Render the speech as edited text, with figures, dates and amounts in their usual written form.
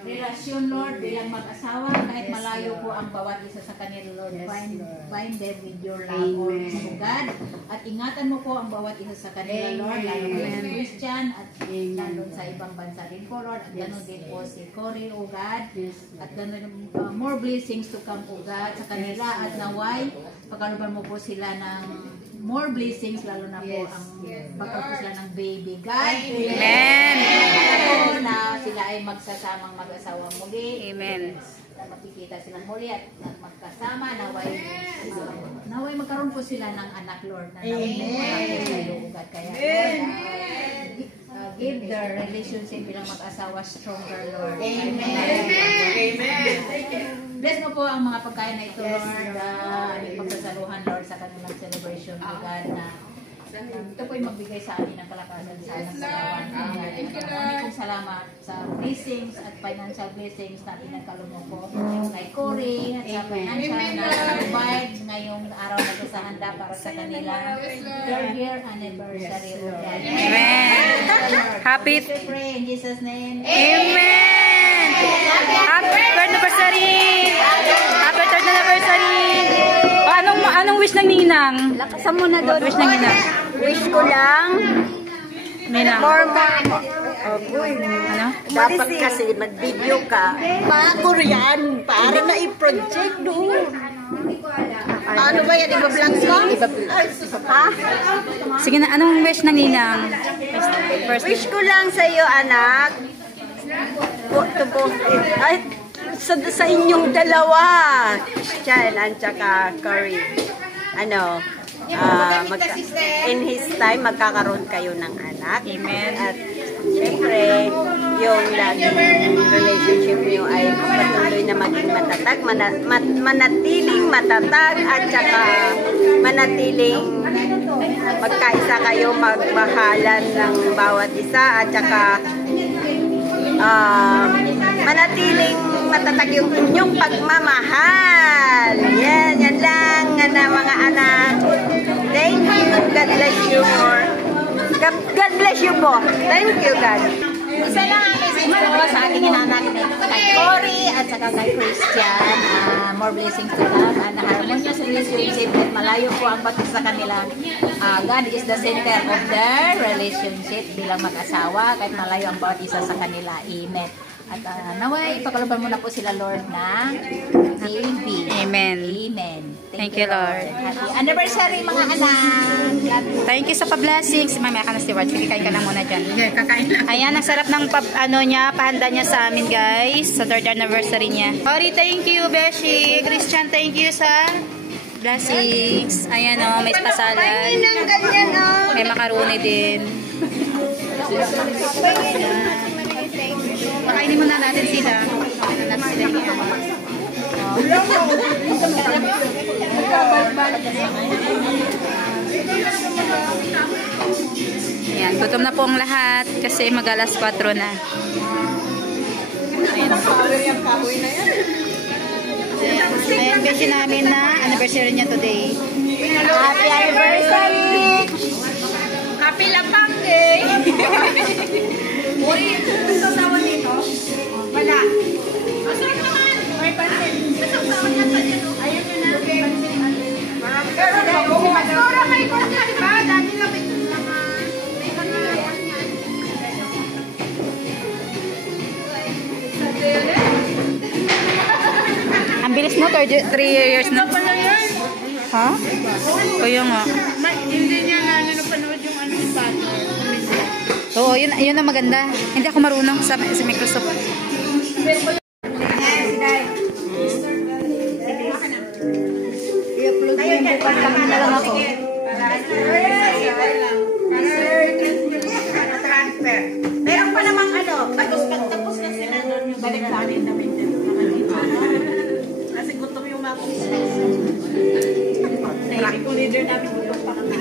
Relasyon, Lord, bilang mag-asawa, kahit malayo po ang bawat isa sa kanila, Lord. Bind them with your love, O God. At ingatan mo po ang bawat isa sa kanila, Lord, lalo na sa Christian at nandun sa ibang bansa din po, Lord. At gano'n din po si Cory, O God. At gano'n more blessings to come, O God, sa kanila. At naway, pagkaluban mo po sila ng more blessings, lalo na po ang pagkaluban sila ng baby, God. Amen. Na sila ay magsasamang mag-asawa muli. Amen. Na makikita silang muli at magkasama. Naway magkaroon po sila ng anak, Lord. Na Amen. Kaya, Lord, give their relationship bilang mag-asawa stronger, Lord. Amen. Amen. Bless mo po ang mga pagkain na ito, Lord. Pagsasaluhan, Lord, sa kanilang celebration, God, na ito po yung magbigay sa amin ng kalakasan sa anak sa kawan. Maraming salamat sa blessings at financial blessings na pinagkalungo po kay Cory at sa financial na provide ngayong araw na ito sa handa para sa kanila 3rd year anniversary. Amen. Happy pray in Jesus' name. Amen. Happy 3rd anniversary. Happy 3rd anniversary. Anong wish ng ninang? Lakasan mo na doon. Wish ng ninang? Wish ko lang. Ninang. Ano? Dapat kasi mag-video ka. Mga Korean, para na i-project doon. Ano ba yan? Iba-vlog ko? Ha? Sige na, anong wish ng ninang? Wish ko lang sa iyo, anak. Sa inyong dalawa, Christian at saka Cory, in his time, magkakaroon kayo ng anak. Amen. At syempre, yung relationship niyo ay patuloy na maging matatag, manatiling matatag, at saka manatiling magkaisa kayo, magmahalan ng bawat isa, at saka manatiling matatag yung inyong pagmamahal. Yan lang mga anak. Thank you. God bless you more. God bless you po. Thank you, God. Isa lang ang message ko sa aking inanak kay Cory at saka kay Christian. More blessings to come. Na harmonious relationship at malayo po ang bato sa kanila. God is the center of their relationship bilang mag-asawa kahit malayo ang bawat isa sa kanila. Amen. At naway, ipakaluban mo na po sila, Lord, ng baby. Amen. Amen. Thank you, Lord. Happy anniversary, mga anak. Thank you sa pa-blessings. Mamaya ka na, Stewart. Sige, kain ka lang muna dyan. Okay, kakain lang. Ayan, ang sarap ng pahanda niya sa amin, guys. Sa 3rd anniversary niya. Cory, thank you, Beshi. Christian, thank you sa blessings. Ayan, oh, may pasalad. May macaroni din. Pakainin muna natin sila. Ayan, gutom na po ang lahat kasi mag-alas 4 na. Ayan. Ayan, beshi namin na anniversary niya today. Happy anniversary! Happy Lapang Day! years na, 3 years na. Ha? Kaya nga. Hindi niya na panood yung ano yung partner. Oo, yun ang maganda. Hindi ako marunong sa Microsoft. I-upload ko yung bukas kami na lang ako. Transfer. Meron pa namang ano, tapos na sila doon yung balik sa amin na kasi gutom yung mga kong snacks. Naibig ko leader namin gutom pa kami.